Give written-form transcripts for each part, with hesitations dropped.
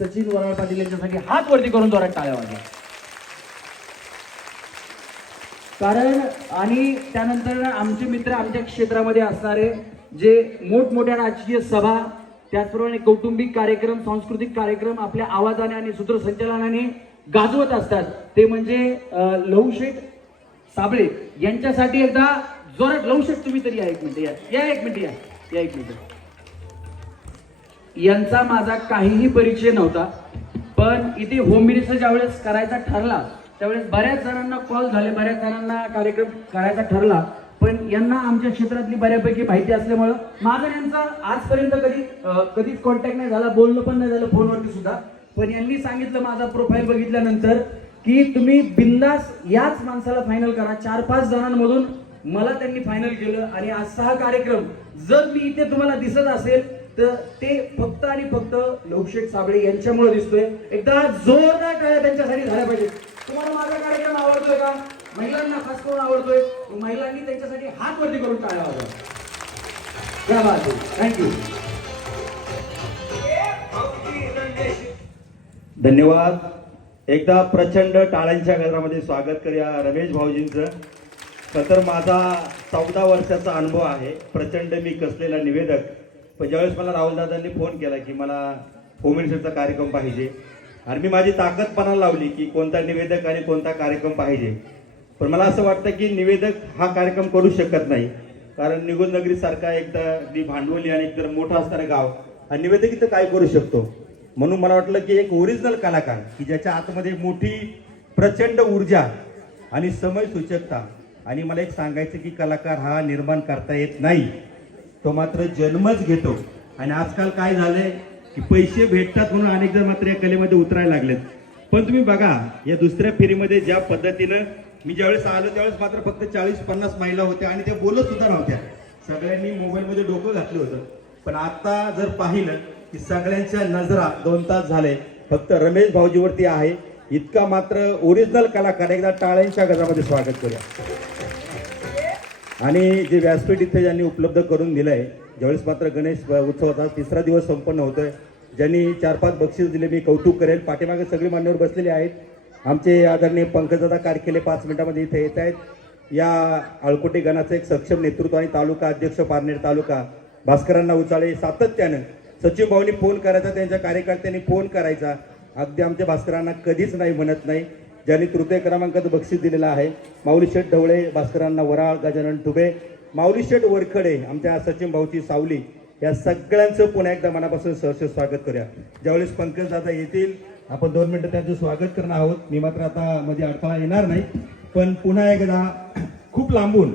सचिन वराळ पाटील यांच्यासाठी हात वरती करून जोरात टाळ्या वाजवा. कारण आणि त्यानंतर आमचे मित्र आमच्या क्षेत्रामध्ये असणारे जे मोठमोठ्या राजकीय सभा, त्याचप्रमाणे कौटुंबिक कार्यक्रम, सांस्कृतिक कार्यक्रम आपल्या आवाजाने आणि सूत्रसंचालनाने गाजवत असतात, ते म्हणजे लहुशेठ साबळे यांच्यासाठी एकदा जोरात. लहुशेठ तुम्ही तरी या एक मिनिट, या एक मिनिट, या एक मिनिट. यांचा माझा काहीही परिचय नव्हता, पण इथे होम मिनिस्टर ज्यावेळेस करायचा ठरला त्यावेळेस बऱ्याच जणांना कॉल झाले, बऱ्याच जणांना कार्यक्रम करायचा ठरला, पण यांना आमच्या क्षेत्रातली बऱ्यापैकी माहिती असल्यामुळं माझा यांचा आजपर्यंत कधीच कॉन्टॅक्ट नाही झाला, बोलणं पण नाही झालं फोनवरती सुद्धा. पण यांनी सांगितलं माझा प्रोफाईल बघितल्यानंतर की तुम्ही बिंदास याच माणसाला फायनल करा. 4-5 जणांमधून मला त्यांनी फायनल केलं आणि आजचा हा कार्यक्रम जर मी इथे तुम्हाला दिसत असेल तर ते फक्त आणि फक्त लहुशेठ साबळे यांच्यामुळे दिसतोय. एकदा जोरदार टाळ्या त्यांच्यासाठी झाल्या पाहिजे. तुम्हाला माझा कार्यक्रम आवडतोय का? महिलांना खास करून आवडतोय. महिलांनी त्यांच्यासाठी हात वरती करून टाळ्या वाजवा. थँक्यू. धन्यवाद. एकदा प्रचंड टाळ्यांच्या गजरामध्ये स्वागत करूया रमेश भाऊजींचं. तर माझा 14 वर्षाचा अनुभव आहे. प्रचंड मी कसलेला निवेदक. पण ज्यावेळेस मला राहुलदादांनी फोन केला की मला होम मिनिस्टरचा कार्यक्रम पाहिजे आणि मी माझी ताकद पणाला लावली की कोणता निवेदक आणि कोणता कार्यक्रम पाहिजे. पण मला असं वाटतं की निवेदक हा कार्यक्रम करू शकत नाही, कारण निगुज नगरीसारखा एकदा भांडवली आणि एकदम मोठा असणारं गाव हा निवेदक इथं काय करू शकतो. म्हणून मला वाटलं की एक ओरिजिनल कलाकार की ज्याच्या आतमध्ये मोठी प्रचंड ऊर्जा आणि समय सूचकता. आणि मला एक सांगायचं की कलाकार हा निर्माण करता येत नाही, तो मात्र जन्मच घेतो. आणि आजकाल काय झालंय की पैसे भेटतात म्हणून अनेक जण मात्र या कलेमध्ये उतरायला लागलेत. पण तुम्ही बघा या दुसऱ्या फेरीमध्ये ज्या पद्धतीनं मी ज्यावेळेस आलो त्यावेळेस मात्र फक्त 40-50 महिला होत्या आणि त्या बोलत सुद्धा नव्हत्या. सगळ्यांनी मोबाईलमध्ये डोकं घातलं होतं. पण आता जर पाहिलं की सगळ्यांच्या नजरा 2 तास झाले फक्त रमेश भाऊजीवरती आहे. इतका मात्र ओरिजिनल कलाकार. एकदा टाळ्यांच्या गजरामध्ये स्वागत करूया. आणि जे व्यासपीठ इथे ज्यांनी उपलब्ध करून दिलंय, ज्यावेळेस मात्र गणेश उत्सवाचा 3रा दिवस संपन्न होतोय, ज्यांनी 4-5 बक्षीस दिले मी कौतुक करेल. पाठीमागे सगळे मान्यवर बसलेले आहेत. आमचे आदरणीय पंकजदादा कारखेले 5 मिनिटांमध्ये इथे येत आहेत. या आळकोटे गणाचं एक सक्षम नेतृत्व आणि तालुका अध्यक्ष पारनेर तालुका भास्करांना उचाळे सातत्यानं सचिन भाऊनी फोन करायचा, त्यांच्या कार्यकर्त्यांनी फोन करायचा, अगदी आमच्या भास्करांना कधीच नाही म्हणत नाही. ज्यांनी तृतीय क्रमांकाचं बक्षीस दिलेलं आहे माऊली शेठ ढवळे, भास्करांना वराळ, गजानन ठुबे, माऊली शेठ वरखडे, आमच्या सचिन भाऊची सावली, या सगळ्यांचं पुन्हा एकदा मनापासून सहर्ष स्वागत करूया. ज्यावेळेस पंकज दादा येतील आपण 2 मिनिटं त्यांचं स्वागत करणार आहोत. मी मात्र आता मध्ये अडथळा येणार नाही. पण पुन्हा एकदा खूप लांबून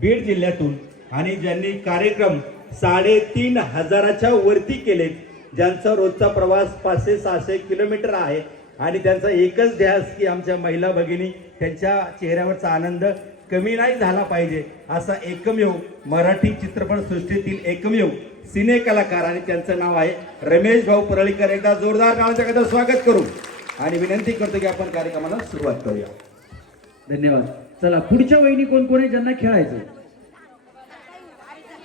बीड जिल्ह्यातून आणि ज्यांनी कार्यक्रम 3,500च्या वरती केलेत, ज्यांचा रोजचा प्रवास 500-600 किलोमीटर आहे आणि त्यांचा एकच ध्यास की आमच्या महिला भगिनी त्यांच्या चेहऱ्यावरचा आनंद कमी नाही झाला पाहिजे, असा एकमेव मराठी चित्रपटसृष्टीतील एकमेव सिने कलाकार आणि त्यांचं नाव आहे रमेश भाऊ परळीकर. एकदा जोरदार टाळ्यांच्या स्वागत करू आणि विनंती करतो की आपण कार्यक्रमाला सुरुवात करूया. धन्यवाद. चला पुढच्या वहिनी कोण कोण आहे ज्यांना खेळायचं?